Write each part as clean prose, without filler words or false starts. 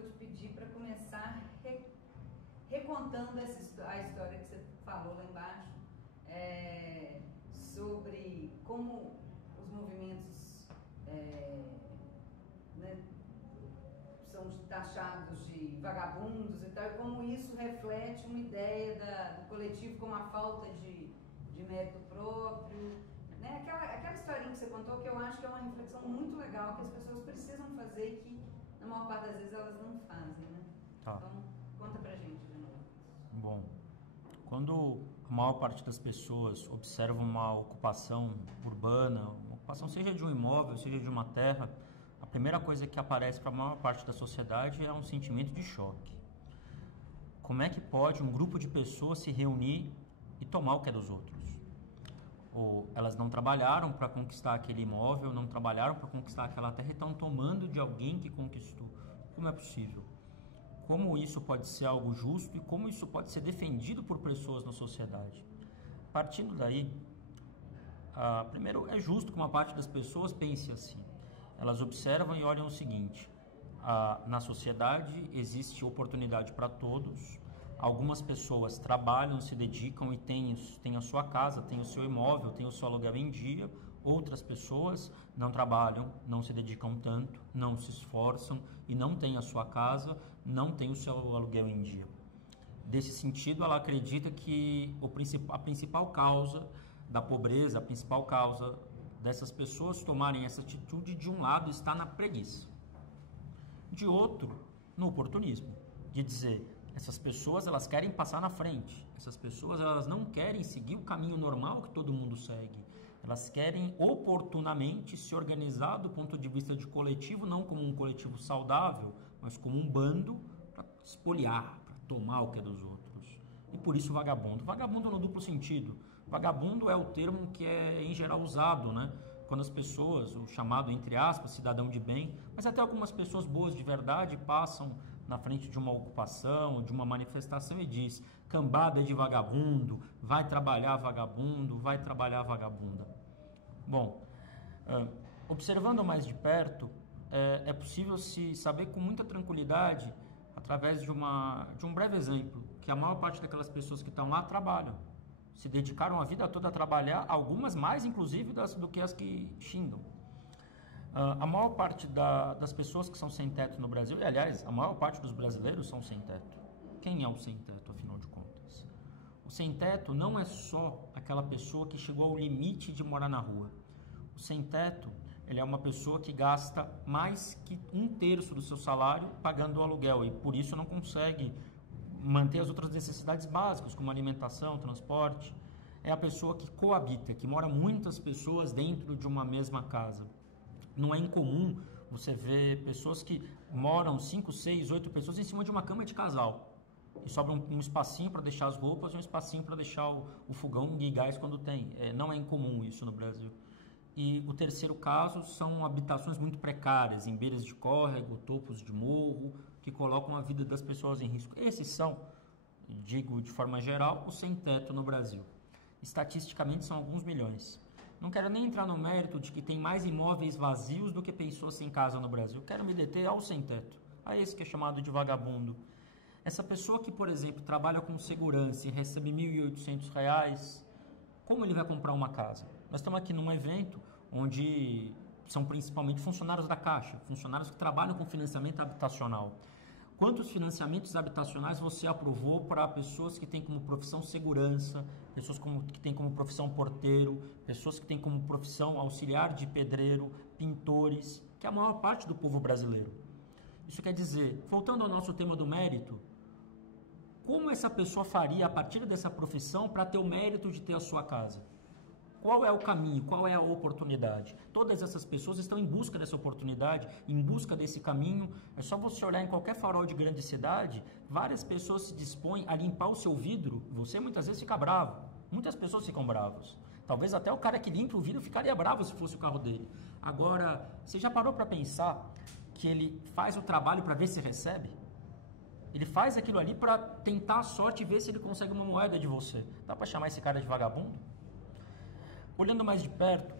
vou te pedir para começar recontando a história que você falou lá embaixo, sobre como os movimentos né, são taxados de vagabundos e tal, e como isso reflete uma ideia do coletivo como a falta de mérito próprio, né? Aquela historinha que você contou, que eu acho que é uma reflexão muito legal, que as pessoas precisam fazer e que na maior parte das vezes elas não fazem, né? Tá. Então, conta pra gente de novo. Bom, quando a maior parte das pessoas observa uma ocupação urbana, uma ocupação seja de um imóvel, seja de uma terra, a primeira coisa que aparece para a maior parte da sociedade é um sentimento de choque. Como é que pode um grupo de pessoas se reunir e tomar o que é dos outros? Ou elas não trabalharam para conquistar aquele imóvel, não trabalharam para conquistar aquela terra e estão tomando de alguém que conquistou. Como é possível? Como isso pode ser algo justo e como isso pode ser defendido por pessoas na sociedade? Partindo daí, primeiro é justo que uma parte das pessoas pense assim. Elas observam e olham o seguinte: na sociedade existe oportunidade para todos. Algumas pessoas trabalham, se dedicam e têm a sua casa, têm o seu imóvel, têm o seu aluguel em dia. Outras pessoas não trabalham, não se dedicam tanto, não se esforçam e não têm a sua casa, não têm o seu aluguel em dia. Desse sentido, ela acredita que a principal causa da pobreza, a principal causa dessas pessoas tomarem essa atitude, de um lado está na preguiça, de outro no oportunismo, de dizer: essas pessoas elas querem passar na frente, essas pessoas elas não querem seguir o caminho normal que todo mundo segue, elas querem oportunamente se organizar do ponto de vista de coletivo, não como um coletivo saudável, mas como um bando para espoliar, para tomar o que é dos outros. E por isso vagabundo no duplo sentido. Vagabundo é o termo que é em geral usado, né? Quando as pessoas, o chamado entre aspas cidadão de bem, mas até algumas pessoas boas de verdade passam na frente de uma ocupação, de uma manifestação e diz: cambada de vagabundo, vai trabalhar vagabundo, vai trabalhar vagabunda. Bom, observando mais de perto, é possível se saber com muita tranquilidade, através de um breve exemplo, que a maior parte daquelas pessoas que estão lá trabalham, se dedicaram a vida toda a trabalhar, algumas mais inclusive do que as que xingam. A maior parte das pessoas que são sem teto no Brasil, e aliás, a maior parte dos brasileiros são sem teto. Quem é o sem teto, afinal de contas? O sem teto não é só aquela pessoa que chegou ao limite de morar na rua. O sem teto, ele é uma pessoa que gasta mais que 1/3 do seu salário pagando o aluguel e por isso não consegue manter as outras necessidades básicas, como alimentação, transporte. É a pessoa que coabita, que mora muitas pessoas dentro de uma mesma casa. Não é incomum você ver pessoas que moram 5, 6, 8 pessoas em cima de uma cama de casal. E sobra um espacinho para deixar as roupas e um espacinho para deixar o fogão e gás quando tem. Não é incomum isso no Brasil. E o terceiro caso são habitações muito precárias, em beiras de córrego, topos de morro, que colocam a vida das pessoas em risco. Esses são, digo de forma geral, os sem-teto no Brasil. Estatisticamente são alguns milhões. Não quero nem entrar no mérito de que tem mais imóveis vazios do que pessoas sem casa no Brasil. Quero me deter ao sem-teto, a esse que é chamado de vagabundo. Essa pessoa que, por exemplo, trabalha com segurança e recebe R$ 1.800, como ele vai comprar uma casa? Nós estamos aqui num evento onde são principalmente funcionários da Caixa, funcionários que trabalham com financiamento habitacional. Quantos financiamentos habitacionais você aprovou para pessoas que têm como profissão segurança, pessoas que têm como profissão porteiro, pessoas que têm como profissão auxiliar de pedreiro, pintores, que é a maior parte do povo brasileiro? Isso quer dizer, voltando ao nosso tema do mérito, como essa pessoa faria a partir dessa profissão para ter o mérito de ter a sua casa? Qual é o caminho? Qual é a oportunidade? Todas essas pessoas estão em busca dessa oportunidade, em busca desse caminho. É só você olhar em qualquer farol de grande cidade, várias pessoas se dispõem a limpar o seu vidro. Você muitas vezes fica bravo. Muitas pessoas ficam bravas. Talvez até o cara que limpa o vidro ficaria bravo se fosse o carro dele. Agora, você já parou para pensar que ele faz o trabalho para ver se recebe? Ele faz aquilo ali para tentar a sorte e ver se ele consegue uma moeda de você. Dá para chamar esse cara de vagabundo? Olhando mais de perto,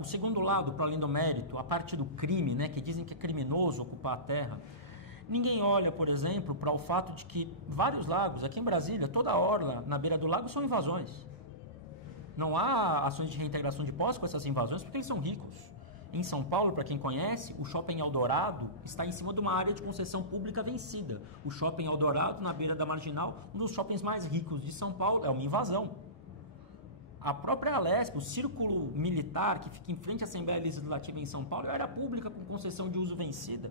o segundo lado, para além do mérito, a parte do crime, né, que dizem que é criminoso ocupar a terra, Ninguém olha, por exemplo, para o fato de que vários lagos, aqui em Brasília, toda orla na beira do lago são invasões. Não há ações de reintegração de posse com essas invasões porque eles são ricos. Em São Paulo, para quem conhece, o Shopping Eldorado está em cima de uma área de concessão pública vencida. O Shopping Eldorado, na beira da Marginal, um dos shoppings mais ricos de São Paulo, é uma invasão. A própria Alesp, o círculo militar que fica em frente à Assembleia Legislativa em São Paulo, é área pública com concessão de uso vencida.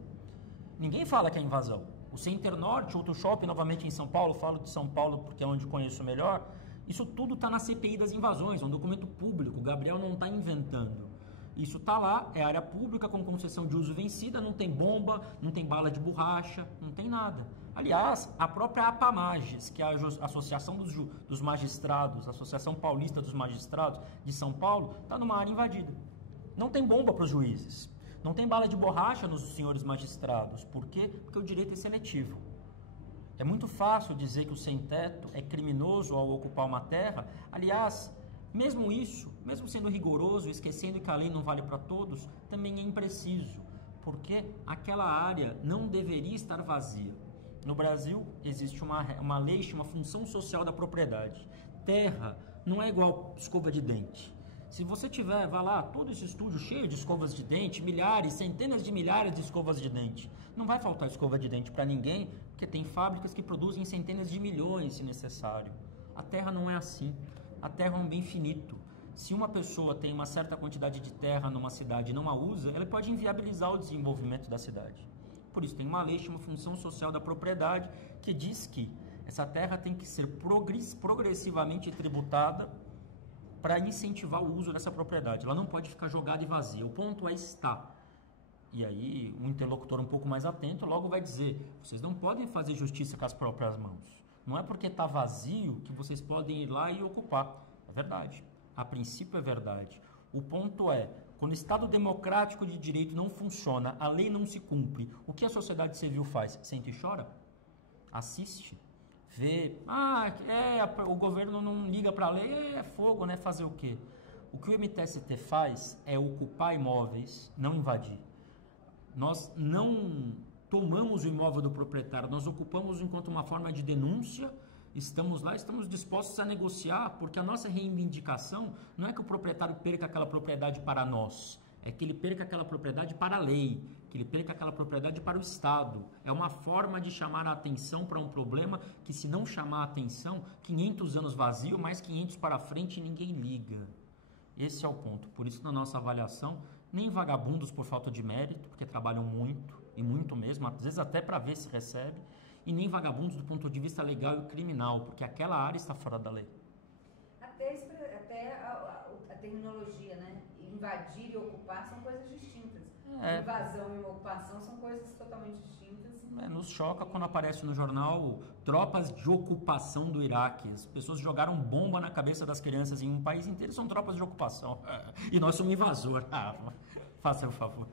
Ninguém fala que é invasão. O Center Norte, outro shopping, novamente em São Paulo, falo de São Paulo porque é onde conheço melhor, isso tudo está na CPI das invasões, é um documento público, o Gabriel não está inventando. Isso está lá, é área pública com concessão de uso vencida, não tem bomba, não tem bala de borracha, não tem nada. Aliás, a própria APAMAGES, que é a Associação dos Magistrados, a Associação Paulista dos Magistrados de São Paulo, está numa área invadida. Não tem bomba para os juízes, não tem bala de borracha nos senhores magistrados. Por quê? Porque o direito é seletivo. É muito fácil dizer que o sem-teto é criminoso ao ocupar uma terra. Aliás, mesmo isso, mesmo sendo rigoroso, esquecendo que a lei não vale para todos, também é impreciso, porque aquela área não deveria estar vazia. No Brasil, existe uma lei, uma função social da propriedade. Terra não é igual escova de dente. Se você tiver, vá lá, todo esse estúdio cheio de escovas de dente, milhares, centenas de milhares de escovas de dente, não vai faltar escova de dente para ninguém, porque tem fábricas que produzem centenas de milhões, se necessário. A terra não é assim. A terra é um bem finito. Se uma pessoa tem uma certa quantidade de terra numa cidade e não a usa, ela pode inviabilizar o desenvolvimento da cidade. Por isso, tem uma lei, uma função social da propriedade, que diz que essa terra tem que ser progressivamente tributada para incentivar o uso dessa propriedade. Ela não pode ficar jogada e vazia. O ponto é estar. E aí, um interlocutor um pouco mais atento logo vai dizer: vocês não podem fazer justiça com as próprias mãos. Não é porque está vazio que vocês podem ir lá e ocupar. É verdade. A princípio é verdade. O ponto é, quando o Estado democrático de direito não funciona, a lei não se cumpre, o que a sociedade civil faz? Senta e chora? Assiste? Vê? O governo não liga para a lei, é fogo, né? Fazer o quê? O que o MTST faz é ocupar imóveis, não invadir. Nós não tomamos o imóvel do proprietário, nós ocupamos enquanto uma forma de denúncia, estamos lá, estamos dispostos a negociar, porque a nossa reivindicação não é que o proprietário perca aquela propriedade para nós, é que ele perca aquela propriedade para a lei, que ele perca aquela propriedade para o Estado. É uma forma de chamar a atenção para um problema que, se não chamar a atenção, 500 anos vazio, mais 500 para frente e ninguém liga. Esse é o ponto. Por isso, na nossa avaliação, nem vagabundos por falta de mérito, porque trabalham muito, e muito mesmo, às vezes até para ver se recebe, e nem vagabundos do ponto de vista legal e criminal, porque aquela área está fora da lei. Até a terminologia, né? Invadir e ocupar são coisas distintas. Invasão e ocupação são coisas totalmente distintas. Nos choca quando aparece no jornal tropas de ocupação do Iraque. As pessoas jogaram bomba na cabeça das crianças em um país inteiro, são tropas de ocupação. E nós somos invasor. Faça o favor.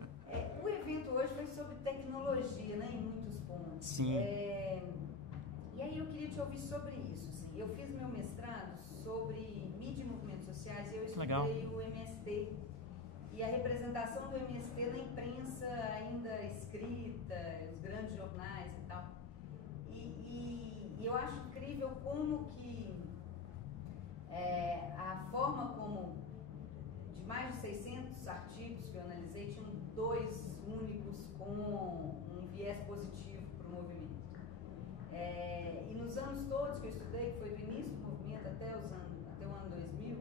O evento hoje foi sobre tecnologia, né, em muitos pontos. Sim. E aí eu queria te ouvir sobre isso. Assim. Eu fiz meu mestrado sobre mídia e movimentos sociais e eu estudei o MST. E a representação do MST na imprensa ainda escrita, os grandes jornais e tal. E eu acho incrível como que a forma como, de mais de 600 artigos que eu analisei, tinham 2 únicos com um viés positivo para o movimento. E nos anos todos que eu estudei, que foi do início do movimento até o ano 2000,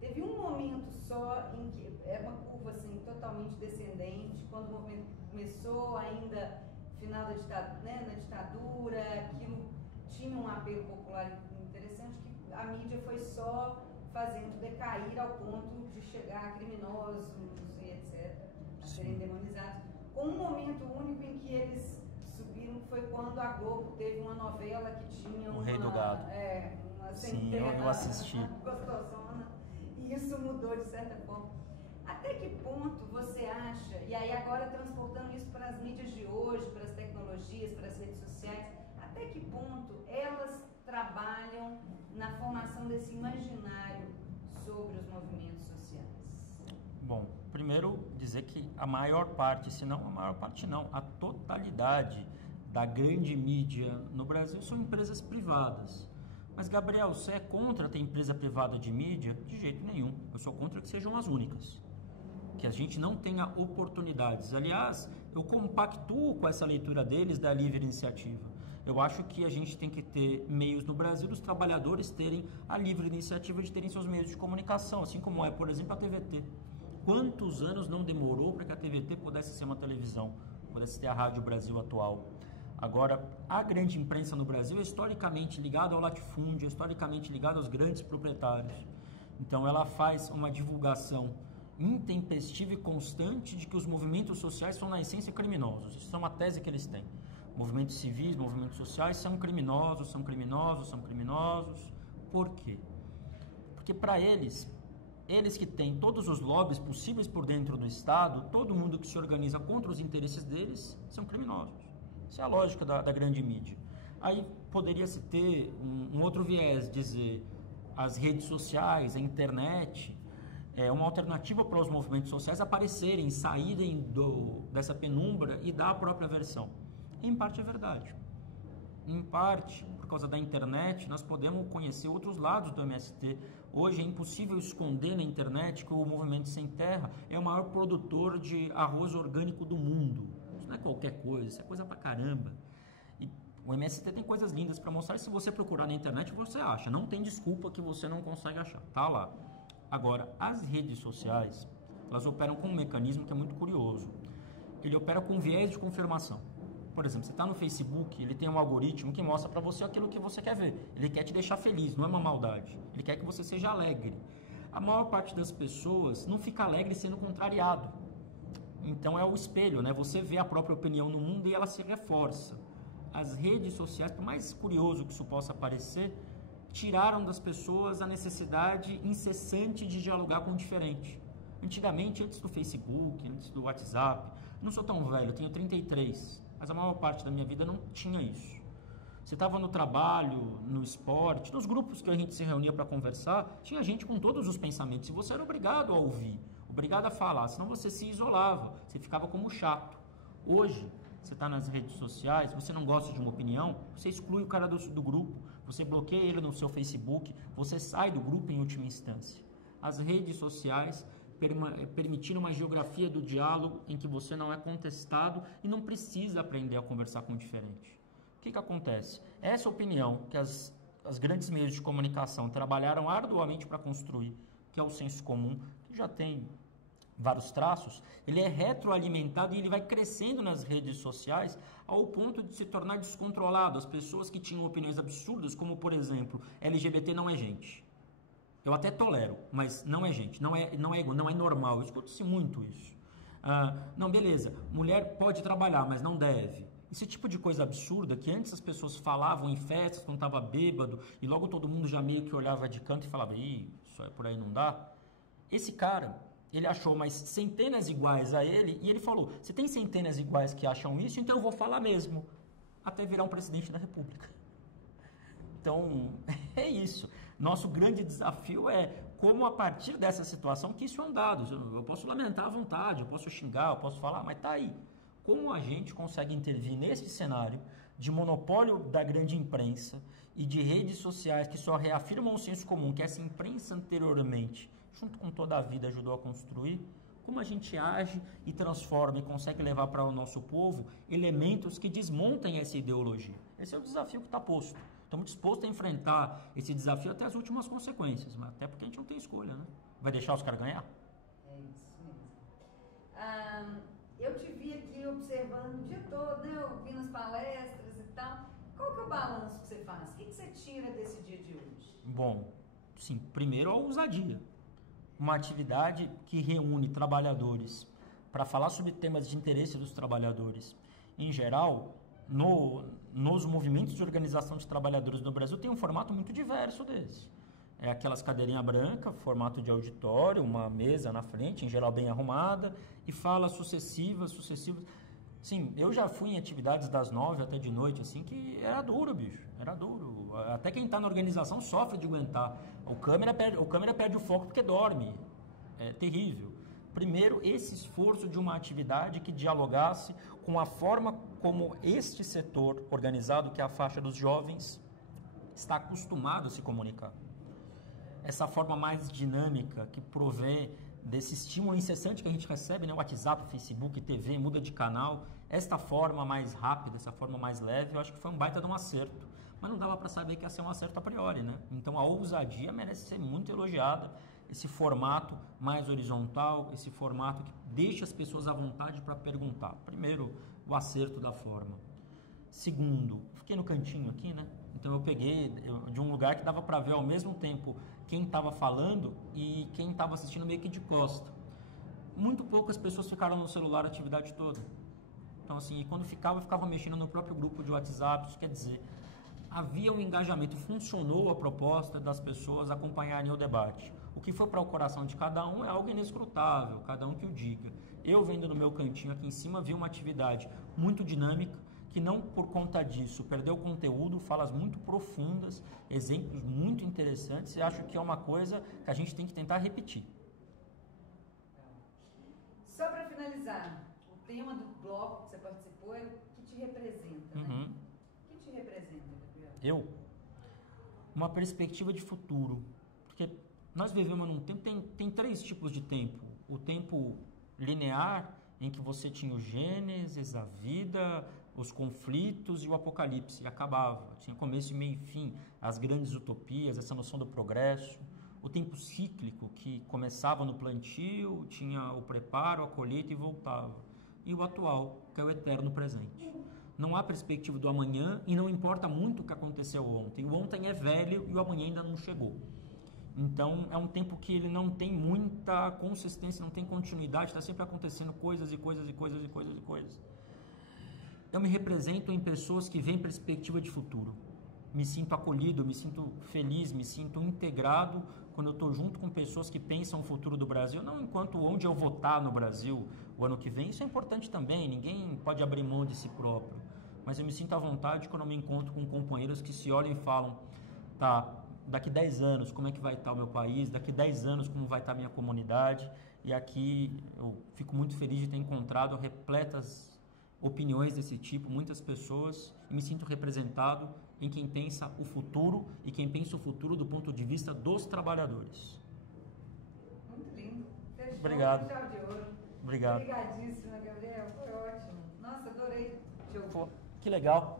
teve um momento só em que era uma curva assim, totalmente descendente, quando o movimento começou ainda final da ditadura, aquilo tinha um apelo popular interessante, que a mídia foi só fazendo decair ao ponto de chegar a criminosos e etc., a serem demonizados, com um momento único em que eles subiram, foi quando a Globo teve uma novela que tinha O Rei do Gado. Uma Sim, eu assisti. Gostosona, e isso mudou de certa forma. Até que ponto você acha, e aí agora transportando isso para as mídias de hoje, para as tecnologias, para as redes sociais, até que ponto elas trabalham na formação desse imaginário sobre os movimentos sociais? Bom, primeiro dizer que a maior parte, se não a maior parte não, a totalidade da grande mídia no Brasil são empresas privadas. Mas, Gabriel, você é contra ter empresa privada de mídia? De jeito nenhum. Eu sou contra que sejam as únicas. Que a gente não tenha oportunidades. Aliás, eu compactuo com essa leitura deles da livre iniciativa. Eu acho que a gente tem que ter meios no Brasil dos trabalhadores terem a livre iniciativa de terem seus meios de comunicação, assim como é, por exemplo, a TVT. Quantos anos não demorou para que a TVT pudesse ser uma televisão, pudesse ter a Rádio Brasil atual? Agora, a grande imprensa no Brasil é historicamente ligada ao latifúndio, é historicamente ligada aos grandes proprietários. Então, ela faz uma divulgação intempestiva e constante de que os movimentos sociais são, na essência, criminosos. Isso é uma tese que eles têm. Movimentos civis, movimentos sociais são criminosos, são criminosos, são criminosos. Por quê? Porque para eles que têm todos os lobbies possíveis por dentro do Estado, todo mundo que se organiza contra os interesses deles, são criminosos. Essa é a lógica da grande mídia. Aí poderia-se ter um outro viés, dizer as redes sociais, a internet, uma alternativa para os movimentos sociais aparecerem, saírem dessa penumbra e dar a própria versão. Em parte é verdade. Em parte, por causa da internet, nós podemos conhecer outros lados do MST. Hoje é impossível esconder na internet que o Movimento Sem Terra é o maior produtor de arroz orgânico do mundo. Isso não é qualquer coisa, isso é coisa pra caramba. E o MST tem coisas lindas para mostrar, e se você procurar na internet, você acha. Não tem desculpa que você não consegue achar. Tá lá. Agora, as redes sociais, elas operam com um mecanismo que é muito curioso. Ele opera com viés de confirmação. Por exemplo, você está no Facebook, ele tem um algoritmo que mostra para você aquilo que você quer ver. Ele quer te deixar feliz, não é uma maldade. Ele quer que você seja alegre. A maior parte das pessoas não fica alegre sendo contrariado. Então é o espelho, né? Você vê a própria opinião no mundo e ela se reforça. As redes sociais, por mais curioso que isso possa parecer, tiraram das pessoas a necessidade incessante de dialogar com o diferente. Antigamente, antes do Facebook, antes do WhatsApp, não sou tão velho, eu tenho 33, mas a maior parte da minha vida não tinha isso. Você estava no trabalho, no esporte, nos grupos que a gente se reunia para conversar, tinha gente com todos os pensamentos e você era obrigado a ouvir, obrigado a falar, senão você se isolava, você ficava como chato. Hoje, você está nas redes sociais, você não gosta de uma opinião, você exclui o cara do grupo, você bloqueia ele no seu Facebook, você sai do grupo em última instância. As redes sociais permitiram uma geografia do diálogo em que você não é contestado e não precisa aprender a conversar com o diferente. O que acontece? Essa opinião que as grandes meios de comunicação trabalharam arduamente para construir, que é o senso comum, que já tem vários traços, ele é retroalimentado e ele vai crescendo nas redes sociais ao ponto de se tornar descontrolado. As pessoas que tinham opiniões absurdas, como por exemplo, LGBT não é gente. Eu até tolero, mas não é gente, não é normal. Eu escuto-se muito isso. Não, beleza, mulher pode trabalhar, mas não deve. Esse tipo de coisa absurda que antes as pessoas falavam em festas quando estava bêbado e logo todo mundo já meio que olhava de canto e falava, isso por aí não dá. Esse cara, ele achou mais centenas iguais a ele e ele falou, se tem centenas iguais que acham isso, então eu vou falar mesmo, até virar um presidente da República. Então, é isso. Nosso grande desafio é como a partir dessa situação, que isso é um dado, eu posso lamentar à vontade, eu posso xingar, eu posso falar, mas tá aí. Como a gente consegue intervir nesse cenário de monopólio da grande imprensa e de redes sociais que só reafirmam o senso comum que essa imprensa anteriormente, junto com toda a vida, ajudou a construir, como a gente age e transforma e consegue levar para o nosso povo elementos que desmontem essa ideologia. Esse é o desafio que está posto. Estamos dispostos a enfrentar esse desafio até as últimas consequências, mas até porque a gente não tem escolha, né? Vai deixar os caras ganhar? É isso mesmo. Eu te vi aqui observando o dia todo, né? Ouvindo as palestras e tal. Qual que é o balanço que você faz? O que você tira desse dia de hoje? Bom, sim, primeiro a ousadia. Uma atividade que reúne trabalhadores para falar sobre temas de interesse dos trabalhadores. Em geral, nos movimentos de organização de trabalhadores no Brasil tem um formato muito diverso desse. É aquelas cadeirinhas brancas, formato de auditório, uma mesa na frente, em geral bem arrumada, e falas sucessivas. Sim, eu já fui em atividades das 9 até de noite, assim, que era duro, bicho, era duro. Até quem está na organização sofre de aguentar. O câmera perde o foco porque dorme. É terrível. Primeiro, esse esforço de uma atividade que dialogasse com a forma como este setor organizado, que é a faixa dos jovens, está acostumado a se comunicar. Essa forma mais dinâmica que provém desse estímulo incessante que a gente recebe, né? WhatsApp, Facebook, TV, muda de canal. Esta forma mais rápida, essa forma mais leve, eu acho que foi um baita de um acerto. Mas não dava para saber que ia ser um acerto a priori, né? Então a ousadia merece ser muito elogiada. Esse formato mais horizontal, esse formato que deixa as pessoas à vontade para perguntar. Primeiro, o acerto da forma. Segundo, fiquei no cantinho aqui, né? Então eu peguei de um lugar que dava para ver ao mesmo tempo quem estava falando e quem estava assistindo meio que de costa. Muito poucas pessoas ficaram no celular a atividade toda. Então assim, quando ficava mexendo no próprio grupo de WhatsApp, isso quer dizer, havia um engajamento, funcionou a proposta das pessoas acompanharem o debate. O que foi para o coração de cada um é algo inescrutável, cada um que o diga. Eu, vendo no meu cantinho aqui em cima, vi uma atividade muito dinâmica, que não por conta disso perdeu conteúdo, falas muito profundas, exemplos muito interessantes, e acho que é uma coisa que a gente tem que tentar repetir. Só para finalizar, o tema do bloco que você participou é o que te representa, né? O que te representa, Gabriel? Uma perspectiva de futuro, porque nós vivemos num tempo, tem três tipos de tempo. O tempo linear, em que você tinha o Gênesis, a vida, os conflitos e o apocalipse, e acabava. Tinha começo, meio e fim, as grandes utopias, essa noção do progresso. O tempo cíclico, que começava no plantio, tinha o preparo, a colheita e voltava. E o atual, que é o eterno presente. Não há perspectiva do amanhã e não importa muito o que aconteceu ontem. O ontem é velho e o amanhã ainda não chegou. Então, é um tempo que ele não tem muita consistência, não tem continuidade, está sempre acontecendo coisas e coisas e coisas e coisas e coisas. Eu me represento em pessoas que veem perspectiva de futuro. Me sinto acolhido, me sinto feliz, me sinto integrado quando eu estou junto com pessoas que pensam o futuro do Brasil, não enquanto onde eu vou estar no Brasil o ano que vem. Isso é importante também, ninguém pode abrir mão de si próprio. Mas eu me sinto à vontade quando eu me encontro com companheiros que se olham e falam, tá, daqui 10 anos, como é que vai estar o meu país? Daqui 10 anos, como vai estar a minha comunidade? E aqui eu fico muito feliz de ter encontrado repletas opiniões desse tipo, muitas pessoas, e me sinto representado em quem pensa o futuro e quem pensa o futuro do ponto de vista dos trabalhadores. Muito lindo. Fechou. Obrigado. Chave de ouro. Obrigado. Obrigadíssima, Gabriel. Foi ótimo. Nossa, adorei te ouvir. Pô, que legal.